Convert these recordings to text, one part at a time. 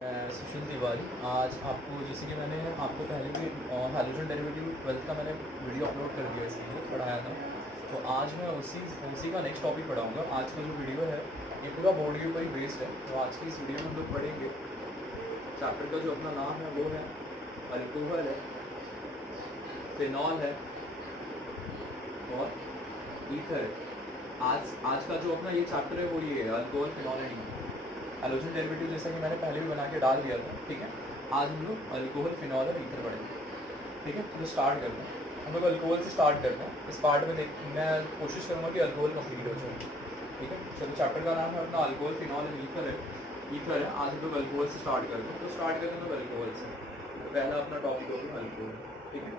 सुशील तिवारी। आज आपको जैसे कि मैंने आपको पहले भी हाइड्रोजन डेरिवेटिव 12th का मैंने वीडियो अपलोड कर दिया, इसके लिए पढ़ाया था। तो आज मैं उसी का नेक्स्ट टॉपिक पढ़ाऊँगा। आज का जो वीडियो है ये पूरा बोर्ड के ऊपर ही बेस्ड है। तो आज की इस वीडियो में हम लोग पढ़ेंगे चैप्टर का जो अपना नाम है वो है अल्कोहल है, फिनॉल है और ईथर है। आज का जो अपना ये चैप्टर है वो ये है alcohol, phenol and ether. Hydrogen derivative जैसा कि मैंने पहले भी बना के डाल दिया था, ठीक है। आज हम लोग अल्कोहल, फिनॉल और ईथर पढ़ेंगे, ठीक है। तो स्टार्ट करते हैं। हम लोग अल्कोहल से स्टार्ट करते हैं। इस पार्ट में मैं कोशिश करूँगा कि अल्कोहल कंप्लीट हो जाए, ठीक है। चलो, चैप्टर का नाम है अपना अल्कोहल, फिनॉल एंड ईथर है। आज हम लोग अल्कोहल से स्टार्ट करते हैं। तो स्टार्ट करते हैं हम लोग अल्कोहल से। तो पहला अपना टॉपिक होगा अल्कोहल, ठीक है।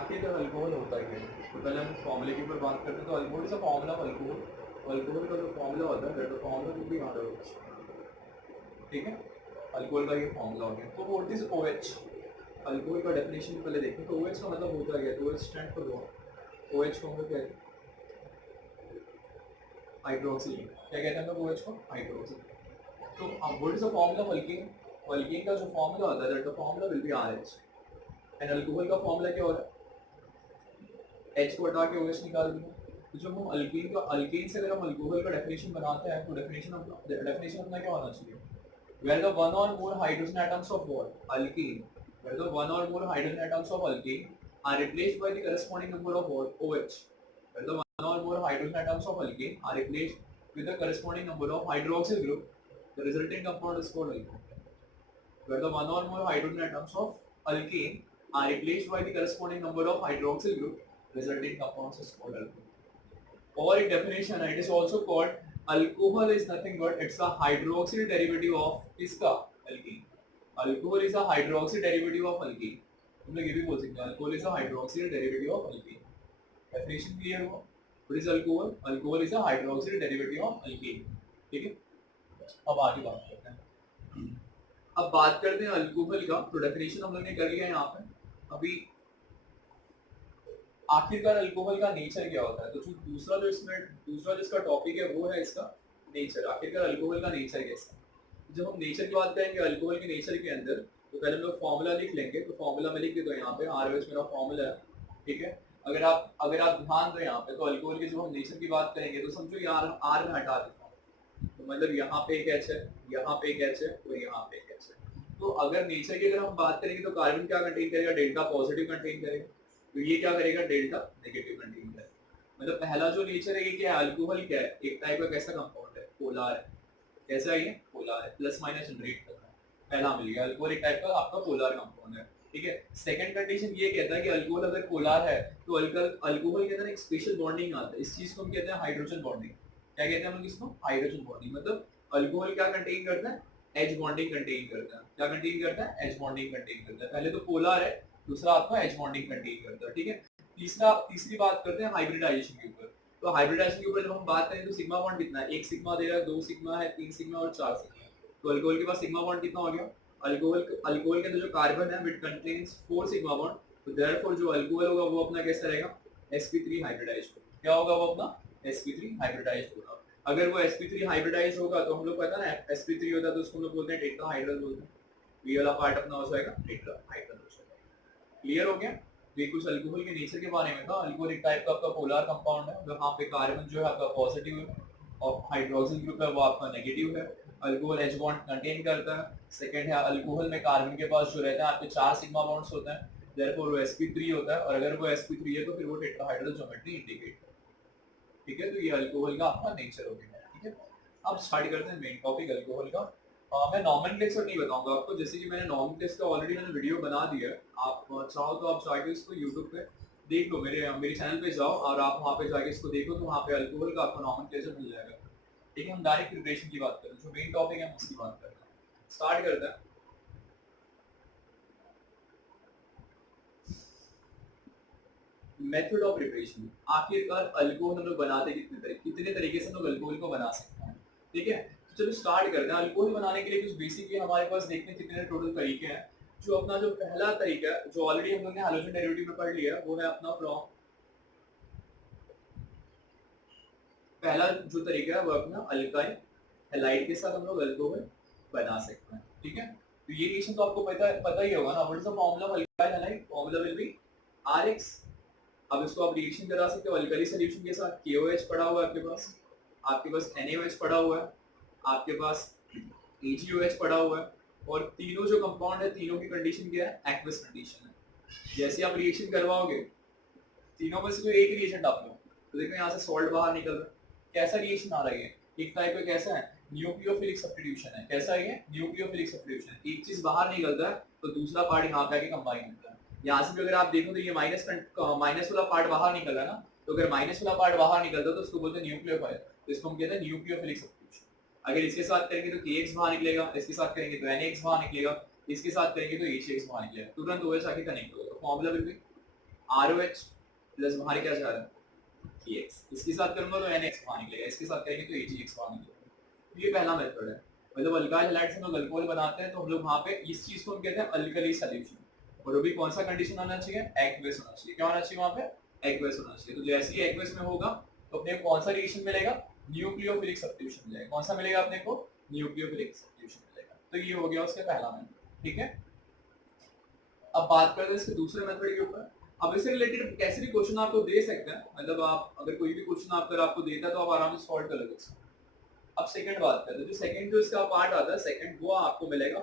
आखिर अल्कोहल होता है, तो पहले हम फॉर्मूले के ऊपर बात करते हैं। तो alcohol is a formula of alcohol. Alcohol का जो फॉर्मूला होता है that formula will be R, ठीक है। अल्कोहल का ये फॉर्मूला हो गया। तो व्हाट इज OH? अल्कोहल का डेफिनेशन पहले देखें। तो OH का मतलब होता है क्या? तो OH stand for what? OH को हम लोग कहते हैं हाइड्रोक्सिल। क्या कहते हैं हम लोग OH को? हाइड्रोक्सिल। तो what is the formula of alkyne? Alkyne का जो फॉर्मूला होता है that the formula will B RH। And alcohol का फॉर्मूला क्या होता है? H को हटा के OH निकाल दिया। तो जब हम अल्कीन से अगर हम अल्कोहल का डेफिनेशन बनाते हैं तो डेफिनेशन अपना क्या होना चाहिए? Where the one or more hydrogen atoms of what? Alkene. Where the one or more hydrogen atoms of alkene are replaced by the corresponding number of what? OH. Where the one or more hydrogen atoms of alkene are replaced with the corresponding number of hydroxyl group, the resulting compound is called alcohol. Where the one or more hydrogen atoms of alkene are replaced by the corresponding number of hydroxyl group, resulting compounds is called alcohol. Or in definition, it is also called alcohol is nothing but it's a hydroxyl derivative of इसका? alkene. Alcohol is a hydroxyl derivative of alkene. तुम लोग ये भी बोल सकते हैं alcohol is a hydroxyl derivative of alkene. Definition clear हुआ? What is alcohol? Alcohol is a hydroxyl derivative of alkene. ठीक है? अब आगे बात करते हैं। अब बात करते हैं अल्कोहल का। तो डेफिनेशन हम लोग ने कर लिया है यहाँ पे। अभी आखिरकार अल्कोहल का नेचर क्या होता है? तो दूसरा जो इसका टॉपिक है वो है इसका नेचर। आखिरकार अल्कोहल का नेचर कैसा है? जब हम नेचर की बात करेंगे अल्कोहल के नेचर के अंदर, तो पहले हम लोग फॉर्मूला लिख लेंगे। तो फॉर्मूला में लिख देते हैं यहाँ पे RH मेरा फॉर्मूला है, ठीक है। अगर आप ध्यान दो यहाँ पे, तो अल्कोहल के जब हम नेचर की बात करेंगे तो समझो यार R में हटा देता हूँ, तो मतलब यहाँ पे एक H है, यहाँ पे एक H है, तो यहाँ पे एक H है। तो अगर नेचर की अगर हम बात करेंगे तो कार्बन क्या कंटेन करेगा? डेल्टा पॉजिटिव कंटेन करेगा। तो ये क्या करेगा? डेल्टा नेगेटिव कंटेन करेगा। मतलब पहला जो नेचर है ये क्या है? अल्कोहल क्या है? एक टाइप का कैसा कंपाउंड है? पोलर है। कैसा है ये? पोलर है। प्लस माइनस जनरेट कर रहा है। पहला मिल गया। अल्कोहल एक टाइप का आपका पोलर कंपाउंड है, ठीक है। सेकंड कंडीशन ये कहता है कि अल्कोहल अगर पोलर है तो अल्कोहल के अंदर एक स्पेशल बॉन्डिंग आता है। इस चीज को हम कहते हैं हाइड्रोजन बॉन्डिंग। क्या कहते हैं हम इसको? Hydrogen bonding. मतलब अल्कोहल क्या कंटेन करता है? एच बॉन्डिंग कंटेन करता है। क्या कंटेन करता है? एच बॉन्डिंग कंटेन करता है। पहले तो पोलर है, दूसरा आपका एच बॉन्डिंग कंटेन करता है, ठीक है। तीसरी बात करते हैं हाइब्रिडाइजेशन के ऊपर। तो हाइब्रिडाइजेशन के ऊपर जब हम बात करें तो सिग्मा बॉन्ड कितना है? एक सिग्मा दे रहा है, दो सिग्मा है, तीन सिग्मा और चार सिग्मा। तो अल्कोहल के पास सिग्मा बॉन्ड कितना हो गया? अल्कोहल के अंदर जो कार्बन है इट कंटेन्स 4 सिग्मा बॉन्ड। तो देयरफॉर जो अल्कोहल होगा वो अपना कैसा रहेगा? sp3 हाइब्रिडाइज्ड होगा। क्या होगा वो अपना? sp3 हाइब्रिडाइज्ड होगा। अगर वो sp3 हाइब्रिडाइज्ड होगा तो हम लोग पता है ना sp3 होता है तो उसको हम लोग बोलते हैं टेट्राहाइड्रल बोलते हैं। ये वाला पार्ट अपना हो जाएगा टेट्राहाइड्रल हो जाएगा। क्लियर हो गया? ये कुछ अल्कोहल के नेचर के बारे में था। अल्कोहल एक टाइप का आपका पोलर कंपाउंड है, जहाँ पे कार्बन जो है आपका पॉजिटिव है और हाइड्रोक्सिल ग्रुप है वो आपका नेगेटिव है। अल्कोहल H बॉन्ड कंटेन करता है। सेकंड है अल्कोहल में कार्बन के पास जो रहता है आपके 4 सिग्मा बॉन्ड्स होते हैं, देयरफॉर वो sp3 होता है। और अगर वो sp3 है तो फिर वो टेट्राहाइड्रल ज्योमेट्री इंडिकेट करता है, ठीक है। तो ये अल्कोहल का आपका नेचर हो गया, ठीक है। अब स्टार्ट करते हैं मेन टॉपिक अल्कोहल का। मैं नॉमेनक्लेचर नहीं बताऊंगा आपको, जैसे कि मैंने नॉमेनक्लेचर का ऑलरेडी मैंने वीडियो बना दिया है। आप चाहो तो आप जाके इसको यूट्यूब पे देख लो, मेरे चैनल पे जाओ और आप वहाँ पे जाके इसको देखो, तो वहाँ पे अल्कोहल का आपको नॉमेनक्लेचर मिल जाएगा, ठीक है। हम डायरेक्ट प्रिपरेशन की बात करें, जो मेन टॉपिक है उसकी बात करते हैं। स्टार्ट करते हैं। Method of preparation. आखिरकार अल्कोहल हम लोग बनाते कितने तरीके से हम लोग अल्कोहल को बना सकते हैं, ठीक है। तो चलो स्टार्ट करते हैं। अल्कोहल बनाने के लिए कुछ बेसिकली हमारे पास देखते हैं कितने टोटल तरीके हैं। जो अपना जो पहला तरीका है जो ऑलरेडी हम लोग ने हैलोजन डेरिवेटिव में पढ़ लिया, वो है अपना फ्रॉम पहला जो तरीका है वो अपना अल्काइल हैलाइड के साथ हम लोग अल्कोहल बना सकते हैं, ठीक है, तो ये रिएक्शन तो आपको पता ही होगा ना। What is the formula of alkyl halide? Formula will B Rx। अब इसको आप रिएक्शन करा सकते हो अल्कली सॉल्यूशन के साथ। KOH पड़ा हुआ है आपके पास NaOH पड़ा हुआ है, आपके पास AgOH पड़ा हुआ है, और तीनों जो कंपाउंड है तीनों की कंडीशन क्या है? एक्वस कंडीशन है। जैसे आप रिएक्शन करवाओगे तीनों में से कोई एक रिएजेंट आप लो, तो देखो यहाँ से सॉल्ट बाहर निकल रहा है। कैसा रिएक्शन आ रहा है? एक टाइप का कैसा है? न्यूक्लियोफिलिक सब्स्टिट्यूशन है। कैसा है ये? Nucleophilic substitution. एक चीज बाहर निकलता है तो दूसरा पार्ट यहाँ पे आके कंबाइन होता है। यहाँ से भी अगर आप देखो तो ये माइनस वाला पार्ट बाहर निकल रहा है ना, तो अगर माइनस वाला पार्ट बाहर निकलता है तो उसको बोलते हैं न्यूक्लियोफाइल, तो इसको हम कहते हैं न्यूक्लियोफिलिक सब्स्टिट्यूशन। अगर इसके साथ करेंगे तो KX बाहर निकलेगा, इसके साथ करेंगे तो NX बाहर निकलेगा, इसके साथ करेंगे तो HX बाहर निकलेगा, तुरंत OH आके कनेक्ट होगा। Formula will B ROH plus बाहर क्या जा रहा है? KX। इसके साथ करूंगा तो NX बाहर निकलेगा, इसके साथ करेंगे तो AgX बाहर निकलेगा। ये पहला मेथड है। मतलब अल्काइल हैलाइड से हम लोग अल्कोहल बनाते हैं तो हम लोग वहां पे इस चीज को हम कहते हैं अल्कली सॉल्यूशन। और वो भी कौन सा कंडीशन होना चाहिए? एक्वस होना चाहिए। क्या होना चाहिए वहां पे? एक्वस होना चाहिए। तो जैसे ही एक्वस में होगा तो अपने को कौन सा रिएक्शन मिलेगा? न्यूक्लियोफिलिक सब्स्टिट्यूशन मिलेगा। कौन सा मिलेगा अपने को? न्यूक्लियोफिलिक सब्स्टिट्यूशन मिलेगा। तो ये हो गया उसका पहला मेथड। ठीक है, अब बात करते हैं इसके दूसरे मेथड के ऊपर। अब इससे रिलेटेड कैसे भी क्वेश्चन आपको दे सकते हैं, मतलब आप अगर कोई भी क्वेश्चन आपको देता है तो आप आराम से सॉल्व कर लोगे इसको। अब सेकंड बात करते हैं। जो सेकंड जो इसका पार्ट आता है सेकंड, वो आपको मिलेगा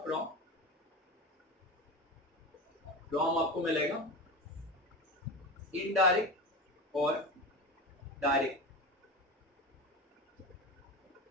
फ्रॉम आपको मिलेगा इनडायरेक्ट और डायरेक्ट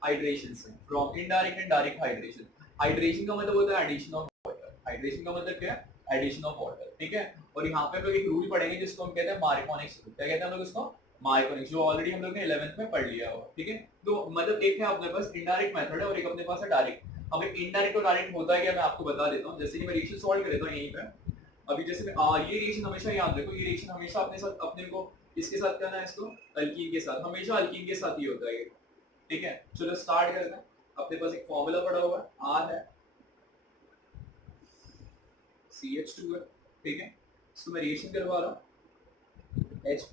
हाइड्रेशन से। From indirect and direct hydration. Hydration का मतलब होता है एडिशन ऑफ वाटर। हाइड्रेशन का मतलब क्या है? Addition of water. ठीक है, और यहाँ पे हम लोग एक रूल पढ़ेंगे जिसको हम कहते हैं मार्कोनिक्स रूल। क्या कहते हैं हम लोग इसको? मार्कोनिक्स, जो ऑलरेडी हम लोग ने 11th में पढ़ लिया हुआ। ठीक है, तो मतलब एक है अपने पास इनडायरेक्ट मेथड है और एक अपने पास है डायरेक्ट। अब एक इनडायरेक्ट और डायरेक्ट होता है क्या, मैं आपको बता देता हूँ। जैसे कि मैं रिएक्शन सॉल्व कर देता हूँ यहीं पे। अभी जैसे ये रिएक्शन हमेशा याद रखो, ये रिएक्शन हमेशा अपने साथ अपने को इसके साथ करना है, इसको अल्कीन के साथ, हमेशा अल्कीन के साथ ही होता है। ठीक है, चलो स्टार्ट करते हैं। अपने पास एक फॉर्मूला पड़ा हुआ है, R है, CH2 है। ठीक है, इसको मैं रिएक्शन करवा रहा हूँ। H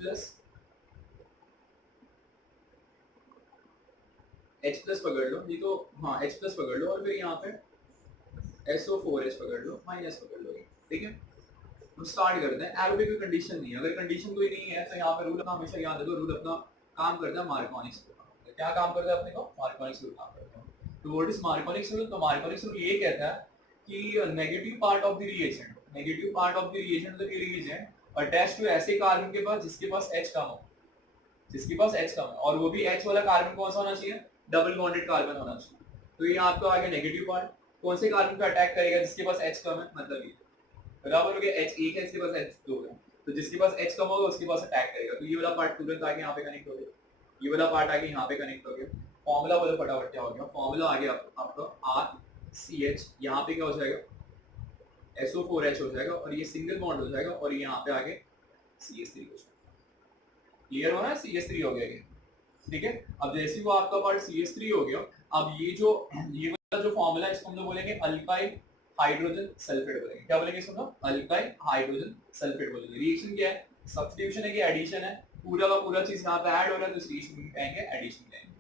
प्लस पकड़ लो, नहीं तो हाँ H प्लस पकड़ लो, और फिर यहाँ पे SO4H पकड़ लो, माइनस पकड़ लो। ठीक है, हम स्टार्ट करते हैं। एरो पे कोई कंडीशन नहीं है। अगर कंडीशन कोई नहीं है तो यहाँ पे रूल अपना हमेशा याद रखो। रूल अपना काम करता है मार्कोनिक्स रूल। क्या काम करता है अपने को? मार्कोनिक्स रूल काम करता है। तो व्हाट इज मार्कोनिक्स रूल? तो मार्कोनिक्स रूल ये कहता है कि negative part of the reagent the reagent attach to ऐसे कार्बन के पास जिसके पास H कम हो, और वो भी H वाला कार्बन कौन सा होना चाहिए? डबल बॉन्डेड कार्बन होना चाहिए। तो ये आपका आ गया नेगेटिव पार्ट। कौन से कार्बन पे अटैक करेगा? जिसके पास H कम है, मतलब ये बराबर हो गया। H1 है, इसके पास H2 है, तो जिसके पास H कम होगा उसके पास अटैक करेगा। तो ये वाला पार्ट तुरंत आके यहाँ पे कनेक्ट हो गया, ये वाला पार्ट आके यहाँ पे कनेक्ट हो गया। फॉर्मूला बोलो फटाफट क्या हो गया? फॉर्मूला आ गया आपका RCH, यहाँ पे क्या हो जाएगा? SO4H हो जाएगा, और ये सिंगल बॉन्ड हो जाएगा, और ये यहाँ पे आगे CH3 हो जाएगा। क्लियर हो रहा है? CH3 हो गया ये। ठीक है, अब जैसे वो आपका पार्ट CH3 हो गया, अब ये वाला जो फॉर्मूला है इसको हम लोग बोलेंगे अल्काइल हाइड्रोजन सल्फेट बोलेंगे। क्या बोलेंगे इसको? अल्काइल हाइड्रोजन सल्फेट बोलेंगे। रिएक्शन क्या है? सब्स्टिट्यूशन है कि एडिशन है? पूरा का पूरा चीज यहाँ पे ऐड हो रहा है, तो इस रिएक्शन में कहेंगे एडिशन कहेंगे।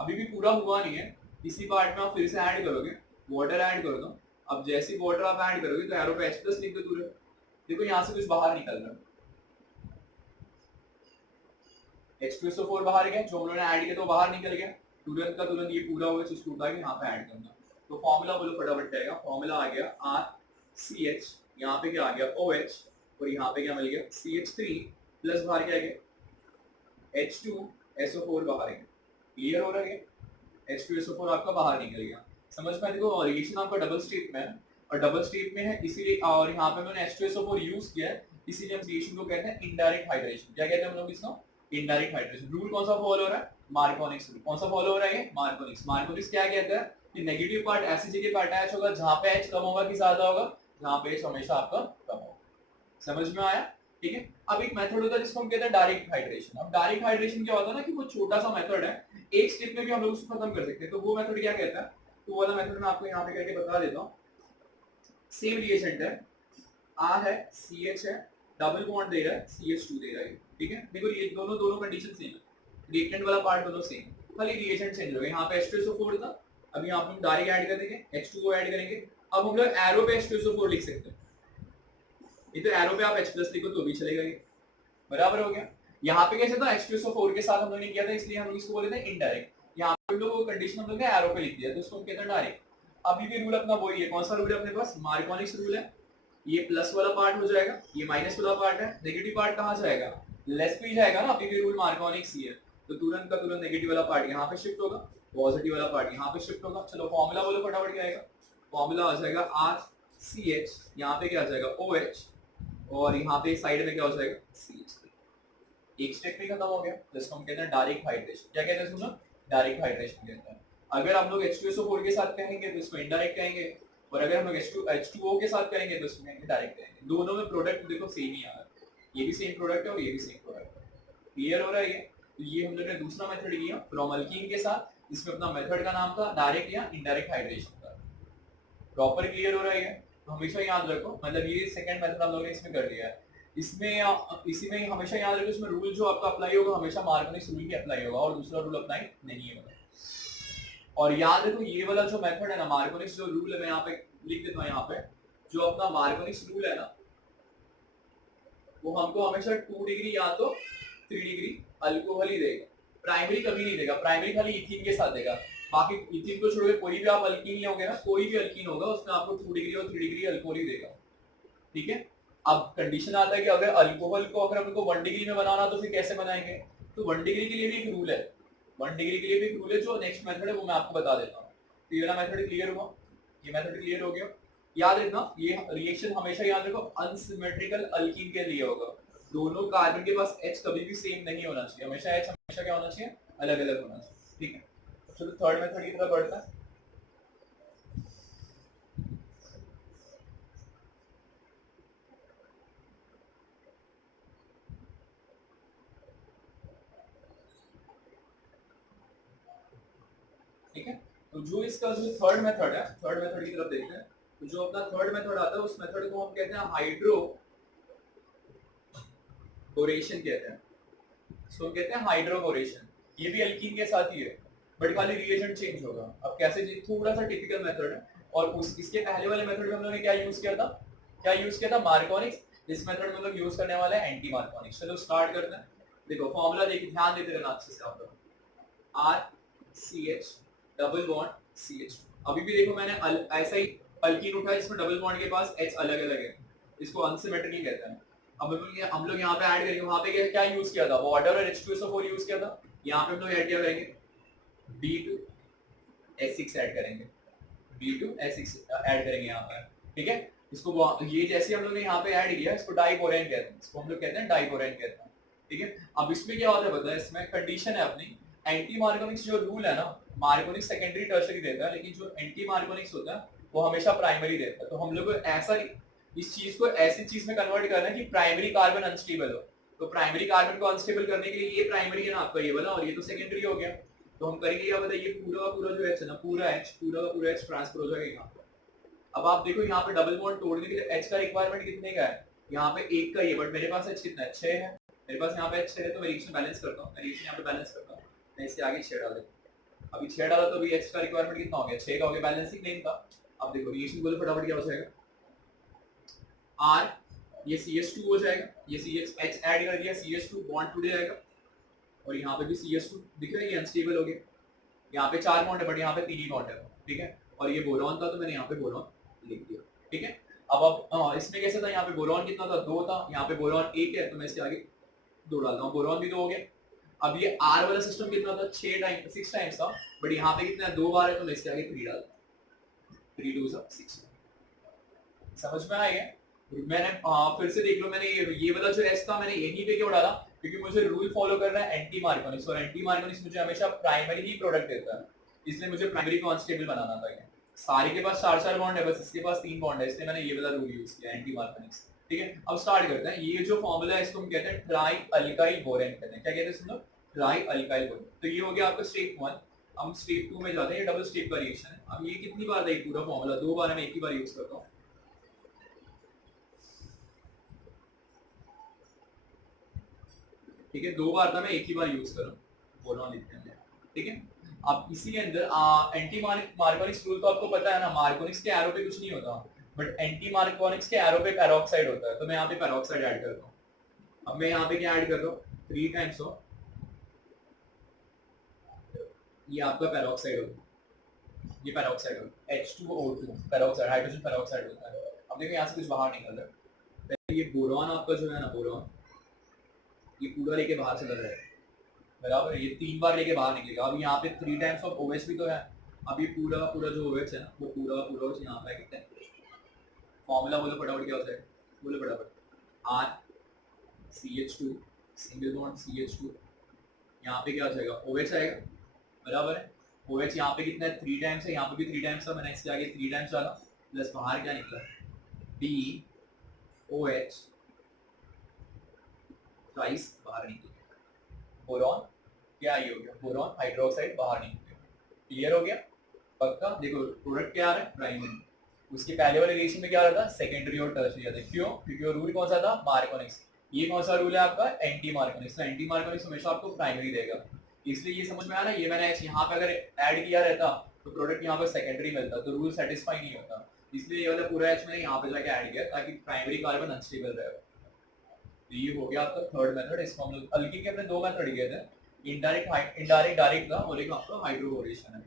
अभी भी पूरा हुआ नहीं है, इसी पार्ट में आप फिर से ऐड करोगे, वाटर ऐड कर दो। अब जैसे वाटर आप ऐड करोगे तो एरो पे H+ लिख दो तुरंत। देखो यहाँ से कुछ बाहर निकल रहा है, H2SO4 बाहर गया, जो हम लोगों ने ऐड किया तो बाहर निकल गया। तुरंत का तुरंत ये पूरा हुआ, इसको उठा के यहाँ पे ऐड करना। तो फॉर्मूला बोलो फटाफट जाएगा। फॉर्मूला आ गया RCH, यहाँ पे क्या आ गया? OH, और यहाँ पे क्या मिल गया? CH3 प्लस बाहर क्या गया? H2SO4 बाहर गया। क्लियर हो रहा है? H2SO4 आपका बाहर निकल गया। समझ में? देखो रिएक्शन आपका डबल स्टेट में है, और डबल स्टेट में है इसीलिए, और यहाँ पे मैंने H2SO4 यूज किया है, इसीलिए हम रिएक्शन को कहते हैं इनडायरेक्ट हाइड्रेशन। क्या कहते हैं हम लोग इसको? Indirect hydration. रूल कौन सा फॉलो हो रहा है? मार्कोनिक्स रूल। कौन सा फॉलो हो रहा है ये? मार्कोनिक्स। मार्कोनिक्स क्या कहता है कि नेगेटिव पार्ट ऐसी जगह पे अटैच होगा जहां पे H कम होगा कि ज्यादा होगा? जहां पे H हमेशा आपका कम होगा। समझ में आया? ठीक है, अब एक मेथड होता है जिसको हम कहते हैं डायरेक्ट हाइड्रेशन। अब डायरेक्ट हाइड्रेशन क्या होता है ना कि वो छोटा सा मेथड है, एक स्टेप में भी हम लोग उसको खत्म कर सकते हैं। तो वो मेथड क्या कहता है? तो वो वाला मेथड मैं आपको यहाँ पे करके बता देता हूँ। सेम रिएजेंट है, R है, CH है, डबल बॉन्ड दे रहा है, CH2 दे रहा है। ठीक है, देखो ये दोनों कंडीशन सेम है, रिएक्टेंट वाला पार्ट दोनों सेम, खाली रिएजेंट चेंज हो गया। यहाँ पे H2SO4 था, अभी यहाँ पे हम डायरेक्ट ऐड कर देंगे, H2O ऐड करेंगे, अब हम लोग एरो पे H2SO4 लिख सकते हैं, ये तो एरो पे आप H+ लिखो तो भी चलेगा, ये बराबर हो गया। यहाँ पे कैसे था, H2SO4 के साथ हम लोगों ने किया था, इसलिए हम लोग इसको बोले थे इनडायरेक्ट। यहाँ पे हम लोग वो कंडीशन हम लोग ने एरो पे लिख दिया, तो उसको हम कहते हैं डायरेक्ट। अभी भी रूल अपना वही है, कौन सा रूल है अपने पास, मार्कोनिक्स रूल है। ये प्लस वाला पार्ट हो जाएगा, ये माइनस वाला पार्ट है, नेगेटिव पार्ट कहाँ जाएगा, लेस पे जाएगा ना, अभी भी रूल मार्कोनिक्स ही है, तो तुरंत का तुरंत नेगेटिव वाला पार्ट यहाँ पे शिफ्ट होगा, पॉजिटिव वाला पार्ट यहाँ पे शिफ्ट होगा। चलो फॉर्मूला बोलो फटाफट, क्या आएगा, फॉर्मूला आ जाएगा RCH, यहाँ पे क्या आ जाएगा OH, और यहाँ पे साइड में क्या हो जाएगा CH। एक स्टेप में खत्म हो गया, जिसको हम कहते हैं डायरेक्ट हाइड्रेशन। क्या कहते हैं सुनो, डायरेक्ट हाइड्रेशन कहते हैं। अगर हम लोग H2SO4 के साथ कहेंगे तो इसको इनडायरेक्ट कहेंगे, और अगर हम लोग H2O के साथ करेंगे तो इसको कहेंगे डायरेक्ट कहेंगे। दोनों में प्रोडक्ट देखो सेम ही आ रहा है, ये भी सेम प्रोडक्ट है और ये भी सेम प्रोडक्ट है। क्लियर हो रहा है ये? तो ये हम लोग ने दूसरा मेथड किया फ्रॉम अल्कीन के साथ, इसमें अपना मेथड का नाम था डायरेक्ट या इनडायरेक्ट हाइड्रेशन का। प्रॉपर क्लियर हो रहा है? तो हमेशा याद रखो, मतलब ये सेकंड मेथड हम लोगों ने इसमें कर दिया है। इसमें इसी में हमेशा याद रखो, इसमें रूल जो आपका अप्लाई होगा हमेशा मार्कोनिक्स रूल ही अप्लाई होगा, और दूसरा रूल अप्लाई नहीं होगा। और याद रखो ये वाला जो मेथड है ना, मार्कोनिक्स जो रूल है, मैं यहाँ पे लिख देता हूँ, यहाँ पे जो अपना मार्कोनिक्स रूल है ना, वो हमको हमेशा 2 डिग्री या तो 3 डिग्री अल्कोहल ही देगा, प्राइमरी कभी नहीं देगा। प्राइमरी खाली इथीन के साथ देगा, बाकी इथीन को छोड़ के कोई भी आप अल्कीन ही होंगे ना, कोई भी अल्कीन होगा उसमें आपको 2 डिग्री और 3 डिग्री अल्कोहल ही देगा। ठीक है, अब कंडीशन आता है कि अगर अल्कोहल को अगर हमको 1 डिग्री में बनाना तो फिर कैसे बनाएंगे, तो 1 डिग्री के लिए भी एक रूल है, 1 डिग्री के लिए भी एक रूल है, जो नेक्स्ट मेथड है वो मैं आपको बता देता हूँ। तो ये वाला मेथड क्लियर हुआ, ये मेथड क्लियर हो गया। याद रखना ये रिएक्शन हमेशा याद रखो अनसिमेट्रिकल अल्कीन के लिए होगा, दोनों कार्बन के पास H कभी भी सेम नहीं होना चाहिए, हमेशा H हमेशा क्या होना चाहिए, अलग अलग होना चाहिए। ठीक है, चलो थर्ड मेथड की तरफ बढ़ता है। ठीक है, तो जो इसका जो थर्ड मेथड है, थर्ड मेथड की तरफ देखते हैं। तो जो अपना थर्ड मेथड आता है उस मेथड को हम कहते हैं हाइड्रोकोरेशन कहते हैं, इसको हम कहते हैं हाइड्रोकोरेशन। ये भी अल्कीन के साथ ही है, बट खाली रिएजेंट चेंज होगा। अब कैसे, थोड़ा सा टिपिकल मेथड है, और उस इसके पहले वाले मेथड में हम लोगों ने क्या यूज किया था, क्या यूज किया था, मार्कोनिक्स। इस मेथड में हम लोग यूज करने वाले हैं एंटी मार्कोनिक्स। चलो स्टार्ट करते हैं। देखो फॉर्मूला देखिए, ध्यान देते रहना अच्छे से आप लोग, RCH डबल बॉन्ड CH। अभी भी देखो मैंने ऐसा ही अल्कीन उठा है, इसमें डबल बॉन्ड के पास H अलग अलग है, इसको अनसिमेट्रिकल कहते हैं। अब हम लोग यहाँ पे ऐड करेंगे, वहां पे क्या यूज किया था, वाटर और H2SO4 यूज किया था। यहाँ पे हम लोग ऐड क्या करेंगे, B2S6 ऐड करेंगे, B2S6 ऐड करेंगे यहाँ पर। ठीक है, इसको ये जैसे हम लोग ने यहाँ पे ऐड किया, इसको डाइबोरेन कहते हैं, इसको हम लोग कहते हैं डाइबोरेन कहते हैं। ठीक है, अब इसमें क्या होता है पता है, इसमें कंडीशन है अपनी, एंटी मार्कोनिक्स जो रूल है ना, मार्कोनिक्स सेकेंडरी टर्शरी देता है, लेकिन जो एंटी मार्कोनिक्स होता है वो हमेशा प्राइमरी देता है। तो हम लोग ऐसा इस चीज को ऐसी चीज में कन्वर्ट करना है कि प्राइमरी कार्बन अनस्टेबल हो। तो प्राइमरी कार्बन को अनस्टेबल करने के लिए ये प्राइमरी है ना आपका ये वाला, और ये तो सेकेंडरी हो गया। तो हम करेंगे क्या बताइए, पूरा का पूरा जो H है ना, पूरा H, पूरा का पूरा H ट्रांसफर हो जाएगा यहाँ पे। अब आप देखो यहाँ पे डबल बॉन्ड तोड़ने के लिए H का रिक्वायरमेंट कितने का है, यहाँ पे 1 का ही है, बट मेरे पास H कितना है, 6 है। मेरे पास यहाँ पे H 6 है, तो मैं रिएक्शन बैलेंस करता हूँ, मैं रिएक्शन यहाँ पे बैलेंस करता हूँ, मैं इसके आगे 6 डाल देता हूँ। अभी 6 डाला तो अभी H का रिक्वायरमेंट कितना हो गया, 6 का हो गया, बैलेंसिंग नहीं था। अब देखो रिएक्शन बोलो फटाफट क्या हो जाएगा, R ये CH2 हो जाएगा, ये H ऐड कर दिया, CH2 बॉन्ड टूट जाएगा, और यहाँ पे भी CH2 दिख रहा है, ये अनस्टेबल हो गया। यहाँ पे 4 बॉन्ड है, बट यहाँ पे 3 ही बॉन्ड है। ठीक है, और ये बोरॉन था तो मैंने यहाँ पे बोरॉन लिख दिया। ठीक है, अब इसमें कैसे था, यहाँ पे बोरॉन कितना था, 2 था, यहाँ पे बोरॉन 1 है, तो मैं इसके आगे 2 डालता हूँ, बोरॉन भी 2 हो गया। अब ये R वाला सिस्टम कितना था, 6 टाइम्स था, बट यहाँ पे कितना है, 2 बार है, तो मैं इसके आगे 3 डालता हूँ, 3 2 6। समझ में आया? मैंने फिर से देख लो, मैंने ये वाला जो S था मैंने यहीं पे क्यों डाला, क्योंकि मुझे रूल फॉलो करना है एंटी मार्कोनिक्स, और एंटी मार्कोनिक्स मुझे हमेशा प्राइमरी ही प्रोडक्ट देता है, इसलिए मुझे प्राइमरी को अनस्टेबल बनाना था। ये सारे के पास 4 4 बॉन्ड है, बस इसके पास 3 बॉन्ड है, इसलिए मैंने ये वाला रूल यूज किया एंटी मार्कोनिक्स। ठीक है, अब स्टार्ट करते हैं। ये जो फॉर्मूला है इसको हम कहते हैं ट्राई अल्काइल बोरेन कहते हैं। क्या कहते हैं सुनो, ट्राई अल्काइल बोरेन। तो ये हो गया आपका स्टेप 1। हम स्टेप 2 में जाते हैं, ये डबल स्टेप का रिएक्शन है। अब ये कितनी बार था, ये पूरा फॉर्मूला 2 बार है, मैं एक ही बार यूज करता हूँ। ठीक है, 2 बार था, मैं एक ही बार यूज करूँ, बोरॉन लिखते हैं। ठीक है, अब इसी के अंदर एंटी मार्कोनिक्स रूल तो आपको पता है ना, मार्कोनिक्स के एरो पे कुछ नहीं होता, बट एंटी मार्कोनिक्स के एरो पे पैरोक्साइड होता है, तो मैं यहाँ पे पैरोक्साइड ऐड करता हूँ। अब मैं यहाँ पे क्या ऐड कर रहा हूँ, 3 टाइम्स ऑफ ये आपका पैरोक्साइड होगा, ये पैरोक्साइड होगा H2O2 पैरोक्साइड, हाइड्रोजन पैरोक्साइड होता है। अब देखो यहाँ से कुछ बाहर निकल रहा है, पहले ये बोरॉन आपका जो है ना, बोरॉन ये पूरा लेके बाहर चला जाएगा, बराबर, ये 3 बार लेके बाहर निकलेगा। अब यहाँ पे 3 टाइम्स ऑफ OH भी तो है, अब ये पूरा पूरा जो OH है ना, वो पूरा पूरा यहाँ पे कितना है, फॉर्मूला बोलो फटाफट क्या होता है, बोलो फटाफट, RCH2 सिंगल बॉन्ड CH2, यहाँ पे क्या हो जाएगा, OH आएगा, बराबर है। OH यहाँ पे कितना है, 3 टाइम्स है, यहाँ पे भी 3 टाइम्स है, मैंने इसके आगे 3 टाइम्स डाला, प्लस बाहर क्या निकला, BOH ट्वाइस बाहर निकला, बोरॉन क्या ये हो गया, बोरॉन हाइड्रोक्साइड बाहर निकल गया। क्लियर हो गया, पक्का। देखो प्रोडक्ट क्या आ रहा है, प्राइमरी, उसके पहले वाले रिएक्शन में क्या आ रहा था, सेकेंडरी और टर्शियरी आता है। क्यों, क्योंकि वो रूल कौन सा था, मार्कोनिक्स। ये कौन सा रूल है आपका, एंटी मार्कोनिक्स। तो एंटी मार्कोनिक्स हमेशा आपको प्राइमरी देगा, इसलिए ये समझ में आ रहा है, ये मैंने यहाँ पे अगर ऐड किया रहता तो प्रोडक्ट यहाँ पे सेकेंडरी मिलता, तो रूल सेटिस्फाई नहीं होता, इसलिए ये वाला पूरा एच मैंने यहाँ पे जाके ऐड किया ताकि प्राइमरी कार्बन अनस्टेबल रहे। तो ये हो गया आपका थर्ड मेथड। इसको हम लोग अल्कीन के अपने 2 मेथड किए थे, इनडायरेक्ट डायरेक्ट था, और एक आपका हाइड्रोकोरेशन है।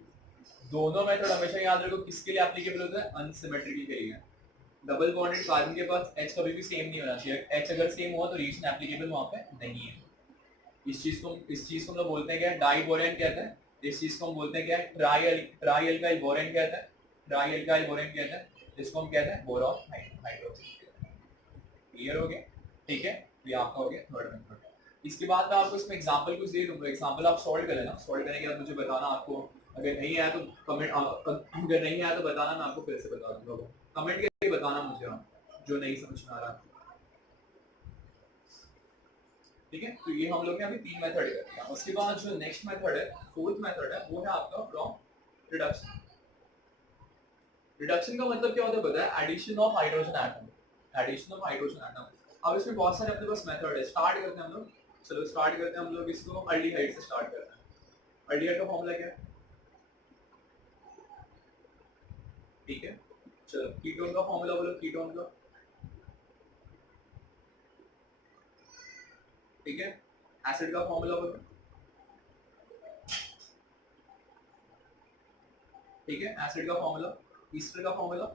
दोनों मेथड हमेशा याद रखो किसके लिए एप्लीकेबल होता है, अनसिमेट्रिकल के लिए। डबल बॉन्डेड कार्बन के पास H कभी भी सेम नहीं होना चाहिए, H अगर सेम हुआ तो रिएक्शन एप्लीकेबल वहां पे नहीं है। इस चीज को हम लोग बोलते हैं क्या, डाई बोरेन कहते हैं। इस चीज को हम बोलते हैं क्या, ट्राई अल्काइल बोरेन कहते हैं, ट्राई अल्काइल बोरेन कहते हैं, इसको हम कहते हैं बोरॉन हाइड्रोक्साइड। क्लियर हो गया, ठीक है। ये आपका हो गया थर्ड मेथड। इसके बाद मैं आपको इसमें एग्जांपल कुछ दे दूंगा, एग्जांपल आप सॉल्व कर लेना, सॉल्व करने के बाद मुझे बताना आपको, अगर नहीं आया तो कमेंट, अगर नहीं आया तो बताना, मैं आपको फिर से बता दूंगा, कमेंट करके बताना मुझे जो नहीं समझ में आ रहा। ठीक है, तो ये हम लोग ने अभी 3 मेथड कर दिया। उसके बाद जो नेक्स्ट मेथड है, फोर्थ मेथड है, वो है आपका फ्रॉम रिडक्शन। रिडक्शन का मतलब क्या होता है पता है, addition of hydrogen atom, addition of hydrogen atom. अब इसमें बहुत सारे अपने पास मेथड है, स्टार्ट करते हैं हम लोग। चलो स्टार्ट करते हैं हम लोग इसको अल्डिहाइड से स्टार्ट करते हैं। अल्डिहाइड का फॉर्मूला क्या है, ठीक है। चलो कीटोन का फॉर्मूला बोलो, कीटोन का, ठीक है। एसिड का फॉर्मूला बोलो, ठीक है। एसिड का फॉर्मूला, ईस्टर का फॉर्मूला,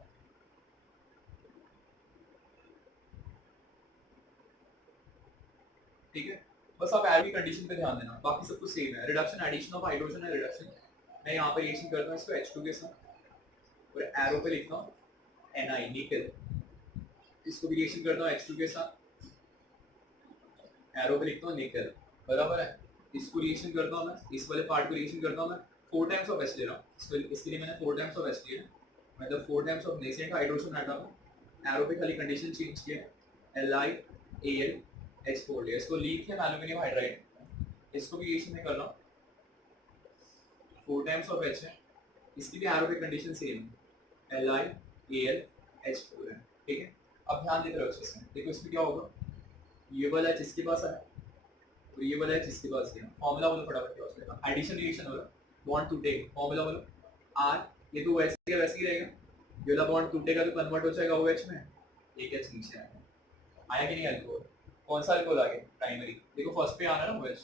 ठीक है। बस आप एरो की कंडीशन पे ध्यान देना, बाकी सब कुछ सेम है। रिडक्शन एडिशन ऑफ हाइड्रोजन है, रिडक्शन। मैं यहाँ पे रिएक्शन करता हूँ इसको H2 के साथ, और एरो पे लिखता हूँ Na निकल, इसको भी रिएक्शन करता हूँ H2 के साथ, एरो पे लिखता हूँ निकल, बराबर है। इसको रिएक्शन करता हूँ मैं, इस वाले पार्ट को रिएक्शन करता हूँ मैं, 4 टाइम्स ऑफ H ले रहा हूँ, इसके लिए मैंने 4 टाइम्स ऑफ H लिया, मतलब 4 times of nascent hydrogen atom. Arrow पे खाली कंडीशन चेंज किया, LiAlH4 लिया, इसको लीक है एल्यूमिनियम हाइड्राइड, इसको भी रिएक्शन में कर रहा हूँ, 4 टाइम्स ऑफ H है, इसकी भी एरो पे कंडीशन सेम है, LiAlH4 है, ठीक है। अब ध्यान देते रहो इसमें, देखो इसमें क्या होगा, ये वाला H इसके पास है, तो ये वाला H इसके पास है। फॉर्मूला बोलो फटाफट क्या होगा, एडिशन रिएक्शन होगा, बॉन्ड टूटेगा, फॉर्मूला बोलो R, ये तो वैसे के वैसे ही रहेगा, ये वाला बॉन्ड टूटेगा तो कन्वर्ट हो जाएगा OH में, एक H नीचे आएगा, आया कि नहीं अल्कोहल, कौन सा अल्कोहल आ गया, प्राइमरी। देखो फर्स्ट पे आना ना OH,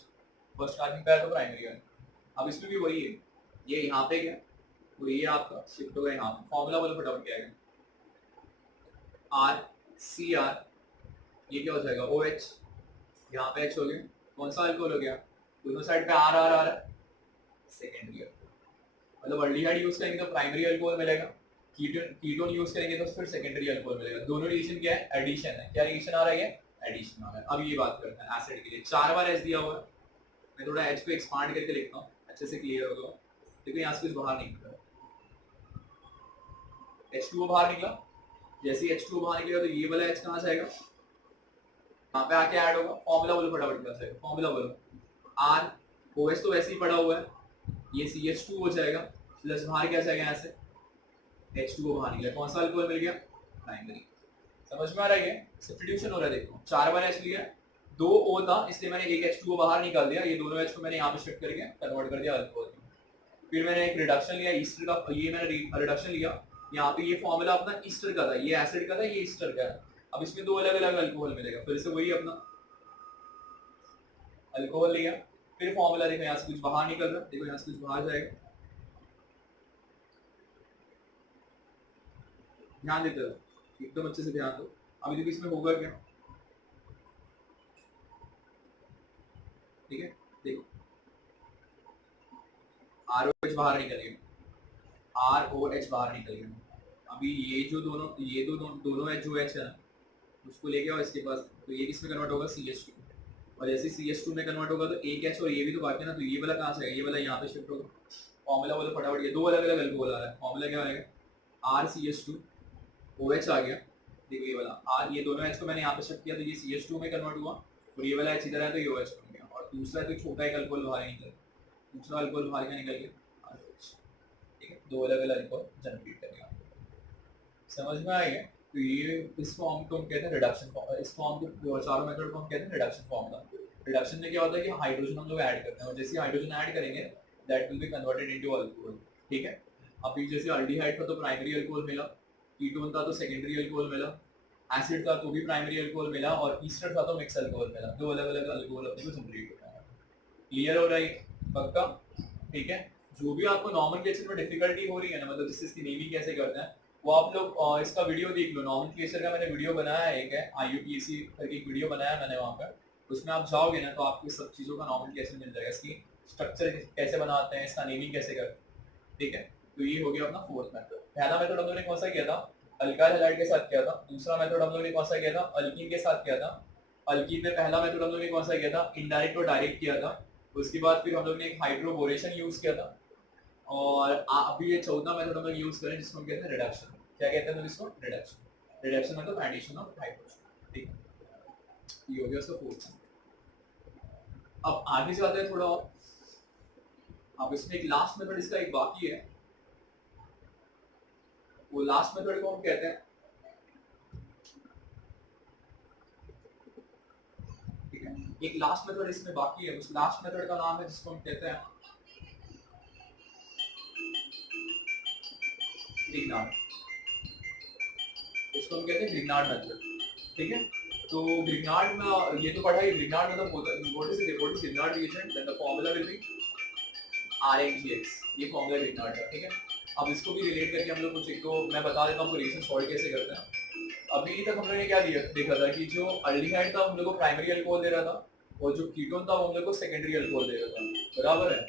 फर्स्ट कार्बन पे आया तो प्राइमरी है। अब इसमें भी वही है, ये यहाँ पे गया तो ये आपका शिफ्ट हो गया यहाँ पे। फॉर्मूला बोलो फटाफट क्या आएगा, RCr, ये क्या हो जाएगा OH, यहाँ पे H हो गया, कौन सा अल्कोहल हो गया, दोनों साइड पे R आ रहा है, सेकेंडरी अल्कोहल। मतलब अल्डिहाइड यूज करेंगे तो प्राइमरी अल्कोहल मिलेगा, कीटोन यूज करेंगे तो फिर सेकेंडरी अल्कोहल मिलेगा। दोनों रिएक्शन क्या है, एडिशन है। क्या रिएक्शन आ रहा है, एडिशन आ रहा है। अब ये बात करते हैं एसिड के लिए, 4 बार H दिया हुआ है, मैं थोड़ा H को एक्सपांड करके लिखता हूँ, अच्छे से क्लियर होगा। देखो यहाँ से कुछ बाहर नहीं निकला, H2O बाहर निकला, जैसे ही H2O बाहर निकलेगा तो ये वाला H कहाँ जाएगा, यहाँ पे आके ऐड होगा। फॉर्मूला बोलो फटाफट क्या जाएगा, फॉर्मूला बोलो, R, OH तो वैसे ही पड़ा हुआ है, ये CH2 हो जाएगा, प्लस बाहर क्या जाएगा, यहाँ से H2O बाहर निकला, कौन सा अल्कोहल मिल गया, प्राइमरी। समझ में आ रहा है, सब्स्टिट्यूशन हो रहा है। देखो 4 बार H लिया, 2 O था इसलिए मैंने एक H2O बाहर निकाल दिया, ये दोनों H को मैंने यहाँ पे शिफ्ट करके कन्वर्ट कर दिया अल्कोहल में। फिर मैंने एक रिडक्शन लिया ईस्टर का, ये मैंने रिडक्शन लिया, यहाँ पे ये फॉर्मूला अपना ईस्टर का था, ये एसिड का था, ये ईस्टर का है। अब इसमें दो अलग अलग अल्कोहल मिलेगा, फिर से वही अपना अल्कोहल लिया, फिर फॉर्मूला देखो यहाँ से कुछ बाहर निकल रहा है, देखो यहाँ से कुछ बाहर जाएगा, ध्यान देते रहो एकदम अच्छे से ध्यान दो। अभी देखो इसमें होगा क्या, ठीक है, देखो ROH बाहर निकल गया, ROH बाहर निकल गया। अभी ये जो दोनों दोनों H जो H है ना, उसको लेके आओ इसके पास, तो ये किसमें कन्वर्ट होगा, CH2, और जैसे CH2 में कन्वर्ट होगा तो एक H और ये भी तो बाकी है ना, तो ये वाला कहाँ से आएगा, ये वाला यहाँ पे शिफ्ट होगा। फॉर्मूला बोलो फटाफट, ये दो अलग अलग अल्कोहल आ रहा है, फॉर्मूला क्या आएगा, RCH2 OH आ गया, देखो ये वाला R, ये दोनों H को मैंने यहाँ पे शिफ्ट किया तो ये CH2 में कन्वर्ट हुआ, और ये वाला H इधर है तो ये OH बन गया, और दूसरा तो छोटा एक अल्कोहल बाहर निकल, दूसरा अल्कोहल बाहर का निकल गया ROH, ठीक है, दो अलग अलग अल्कोहल जनरेट करेगा, समझ में आएगा। तो ये इस फॉर्म को हम कहते हैं रिडक्शन फॉर्म, इस फॉर्म को चारों मेथड को हम कहते हैं रिडक्शन फॉर्मूला। रिडक्शन में क्या होता है कि हाइड्रोजन हम लोग ऐड करते हैं, और जैसे हाइड्रोजन ऐड करेंगे that will be converted into alcohol, ठीक है। अभी जैसे अल्डिहाइड था तो प्राइमरी अल्कोहल मिला, कीटोन था तो सेकेंडरी अल्कोहल मिला, एसिड था तो भी प्राइमरी अल्कोहल मिला, और ईस्टर था तो मिक्स अल्कोहल मिला, दो अलग अलग अल्कोहल अपने को जनरेट होता है। क्लियर हो रहा है पक्का, ठीक है। जो भी आपको नॉमेनक्लेचर में डिफिकल्टी हो रही है ना, मतलब जिससे इसकी नेमिंग कैसे करते हैं, वो आप लोग इसका वीडियो देख लो, नॉमेनक्लेचर का मैंने वीडियो बनाया है, एक है IUPAC करके एक वीडियो बनाया मैंने वहाँ पर, उसमें आप जाओगे ना तो आपको सब चीज़ों का नॉमेनक्लेचर मिल जाएगा, इसकी स्ट्रक्चर कैसे बनाते हैं, इसका नेमिंग कैसे करते हैं, ठीक है। तो ये हो गया अपना फोर्थ मेथड। पहला मेथड हम लोगों ने कौन सा किया था, अल्काइल हैलाइड के साथ किया था। दूसरा मेथड हम लोगों ने कौन सा किया था, अल्कीन के साथ किया था। अल्कीन में पहला मेथड हम लोगों ने कौन सा किया था, इनडायरेक्ट और डायरेक्ट किया था। उसके बाद फिर हम लोग ने एक हाइड्रोबोरेशन यूज किया था, और अभी ये चौथा मेथड हम लोग यूज करें जिसको हम कहते हैं रिडक्शन। क्या कहते हैं इसको, रिडक्शन। रिडक्शन मतलब एडिशन ऑफ हाइड्रोजन, ठीक है। ये हो गया उसका फोर्थ। अब आगे जाते हैं थोड़ा और, अब इसमें एक लास्ट मेथड इसका एक बाकी है, वो लास्ट मेथड को हम कहते हैं, ठीक है, एक लास्ट मेथड इसमें बाकी है, उस लास्ट मेथड का नाम है जिसको हम कहते हैं ग्रिग्नार्ड, इसको हम कहते हैं ग्रिग्नार्ड मेथड, ठीक है। तो ग्रिग्नार्ड में ये तो पढ़ा है, ग्रिग्नार्ड मतलब what is Grignard reagent, then the formula will be RMGX, ये फार्मूला ग्रिग्नार्ड का, ठीक है। अब इसको भी रिलेट करके हम लोग कुछ एक तो मैं बता देता हूँ रिएक्शन सॉल्व कैसे करते हैं। अभी तक हम लोगों ने क्या देखा था कि जो अल्डिहाइड था हम लोग को प्राइमरी अल्कोहल दे रहा था, और जो कीटोन था वो हम लोग को सेकेंडरी अल्कोहल दे रहा था, बराबर है।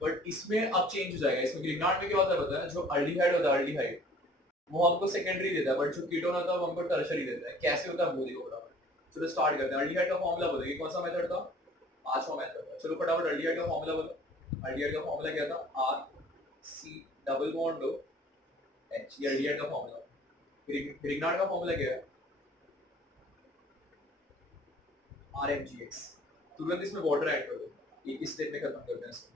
बट इसमें अब चेंज हो जाएगा, इसमें ग्रिग्नार्ड में क्या होता है पता है, जो अल्डिहाइड होता है अल्डिहाइड वो हमको सेकेंडरी देता है, बट जो कीटोन होता है वो हमको टर्शरी देता है। कैसे होता है वो देखो फटाफट। चलो स्टार्ट करते हैं। अल्डिहाइड का फॉर्मूला बताइए, कौन सा मेथड था, पांचवा मेथड था। चलो फटाफट अल्डिहाइड का फॉर्मूला बोलो। अल्डिहाइड का फॉर्मूला क्या था, RC डबल बॉन्ड H, ये अल्डिहाइड का फॉर्मूला। ग्रिग्नार्ड का फॉर्मूला क्या है, RMGX। तुरंत इसमें वाटर ऐड कर दो, एक ही स्टेप में खत्म करते हैं इसको,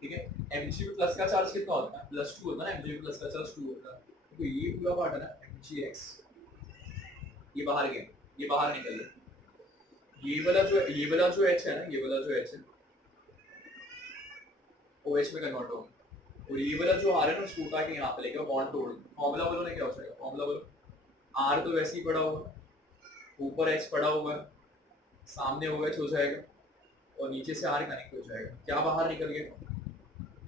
ठीक है। Mg प्लस का चार्ज कितना होता है, +2 होता है ना, Mg प्लस का चार्ज 2 होता है, तो ये पूरा पार्ट है ना MgX, ये बाहर गया, ये बाहर निकल गया। ये वाला जो H है ना, ये वाला जो H है OH में कन्वर्ट होगा, और ये वाला जो R है ना उसको उठा के यहाँ पे लेके बॉन्ड तोड़। फॉर्मूला बोलो ना क्या हो जाएगा, फॉर्मूला बोलो। R तो वैसे ही पड़ा होगा, ऊपर H पड़ा होगा, सामने OH हो जाएगा, और नीचे से R कनेक्ट हो जाएगा। क्या बाहर निकल गया,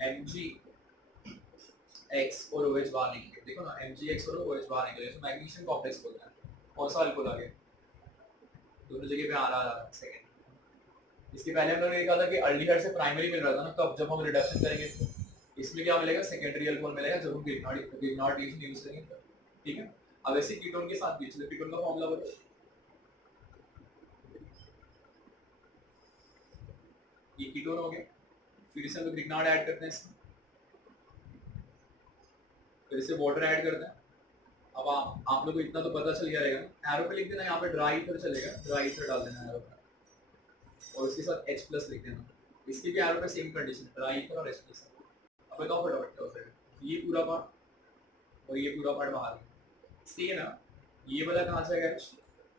MgX और OH बाहर निकल गए, देखो ना MgX और OH बाहर निकल गए, तो मैग्नीशियम कॉम्प्लेक्स बोलते हैं। कौन सा अल्कोहल आ गया, दोनों जगह पे R आ रहा है सेकंड। इसके पहले हम लोगों ने देखा था कि अल्डिहाइड से प्राइमरी मिल रहा था ना, तो अब जब हम रिडक्शन करेंगे तो इसमें क्या मिलेगा, सेकेंडरी अल्कोहल मिलेगा, जब हम ग्रिग्नार्ड रिएक्शन यूज करेंगे, ठीक है। अब ऐसे कीटोन के साथ भी, चलो कीटोन का फॉर्मूला बोलो। ये कीटोन हो गया, फिर इसे हम ग्रिग्नार्ड ऐड करते हैं इसमें, फिर इसे वाटर ऐड करते हैं। अब आप लोगों को इतना तो पता चल गया रहेगा, एरो पे लिख देना, यहाँ पे ड्राई ईथर चलेगा, ड्राई ईथर डाल देना एरो पे, और इसके साथ H+ लिख देना। इसके भी एरो पे सेम कंडीशन, ड्राई ईथर और H+। अब बताओ फटाफट क्या हो जाएगा, ये पूरा पार्ट और ये पूरा पार्ट बाहर सेम है। ये वाला कहाँ से आएगा,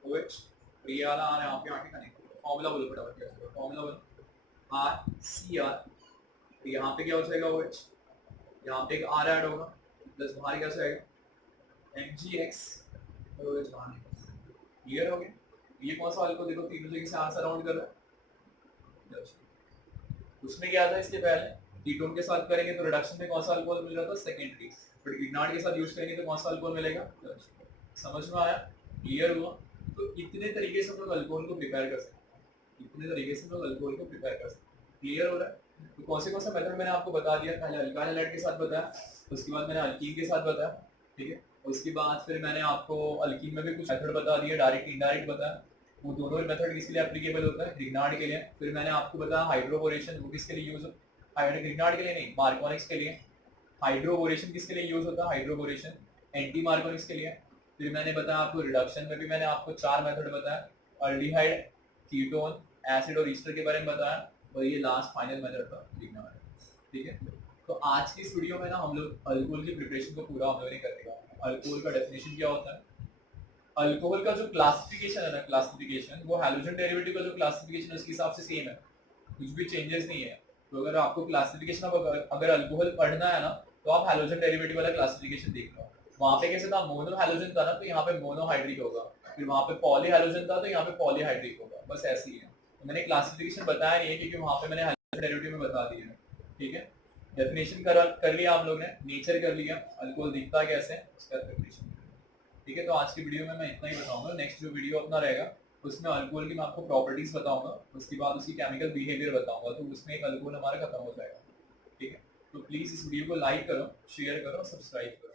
OH, और ये वाला आने यहाँ पे आके कनेक्ट होगा। फॉर्मूला बोलो फटाफट क्या होगा, फॉर्मूला बोलो। RCr तो यहाँ पे क्या हो जाएगा OH, यहाँ पे एक R ऐड होगा प्लस बाहर क्या जाएगा MgX और OH बाहर निकलेगा। क्लियर हो गया? ये कौन सा अल्कोहल देखो तीनों जगह से R सराउंड कर रहा है। उसमें क्या था इसके पहले कीटोन के साथ करेंगे तो रिडक्शन में कौन सा अल्कोहल मिल रहा था सेकेंडरी, बट ग्रिग्नार्ड के साथ यूज करेंगे तो कौन सा अल्कोहल मिलेगा। समझ में आया? क्लियर हुआ? तो इतने तरीके से हम लोग अल्कोहल को प्रिपेयर कर सकते हैं, इतने तरीके से हम लोग अल्कोहल को प्रिपेयर कर सकते हैं। क्लियर हो रहा है? तो कौन सा मेथड मैंने आपको बता दिया, पहले अल्काइल हैलाइड के साथ बताया, उसके बाद मैंने अल्कीन के साथ बताया, ठीक है। उसके बाद फिर मैंने आपको अल्कीन में भी कुछ मेथड बता दिया, डायरेक्ट इनडायरेक्ट बताया। वो दोनों मेथड किसके लिए एप्लीकेबल होता है, ग्रिग्नार्ड के लिए। फिर मैंने आपको बताया हाइड्रोबोरेशन, वो किसके लिए यूज होता है, ग्रिग्नार्ड के लिए नहीं, मार्कोनिक्स के लिए। हाइड्रोबोरेशन किसके लिए यूज होता है, हाइड्रोबोरेशन एंटी मार्कोनिक्स के लिए। फिर मैंने बताया आपको रिडक्शन में भी मैंने आपको 4 मेथड बताया, अल्डिहाइड, कीटोन, एसिड और ईस्टर के बारे में बताया, और ये लास्ट फाइनल मेथड था ग्रिग्नार्ड। ठीक है, तो आज की इस वीडियो में ना हम लोग अल्कोहल की प्रिपरेशन को पूरा हम लोगों ने कर दिया। अल्कोहल का डेफिनेशन क्या होता है, अल्कोहल का जो क्लासिफिकेशन है ना, क्लासिफिकेशन वो हैलोजन डेरिवेटिव का जो क्लासिफिकेशन है उसके हिसाब से सेम है, कुछ भी चेंजेस नहीं है। तो अगर आपको क्लासिफिकेशन अगर अल्कोहल पढ़ना है ना तो आप हैलोजन डेरिवेटिव वाला क्लासिफिकेशन देख लो। वहाँ पे कैसे था, मोनो हैलोजन था ना तो यहाँ पे मोनोहाइड्रिक होगा, फिर वहाँ पे पॉली हैलोजन था तो यहाँ पे पॉलीहाइड्रिक होगा, बस ऐसे ही है। तो मैंने क्लासिफिकेशन बताया नहीं है क्योंकि वहाँ पे मैंने हैलोजन डेरिवेटिव में बता दिया है। ठीक है, डेफिनेशन कर लिया आप लोग ने, नेचर कर लिया, अल्कोहल दिखता कैसे उसका डेफिनेशन। ठीक है, तो आज की वीडियो में मैं इतना ही बताऊंगा। नेक्स्ट जो वीडियो अपना रहेगा उसमें अल्कोहल की मैं आपको प्रॉपर्टीज बताऊंगा, उसके बाद उसकी केमिकल बिहेवियर बताऊंगा, तो उसमें एक अल्कोहल हमारा खत्म हो जाएगा। ठीक है, तो प्लीज़ इस वीडियो को लाइक करो, शेयर करो, सब्सक्राइब करो।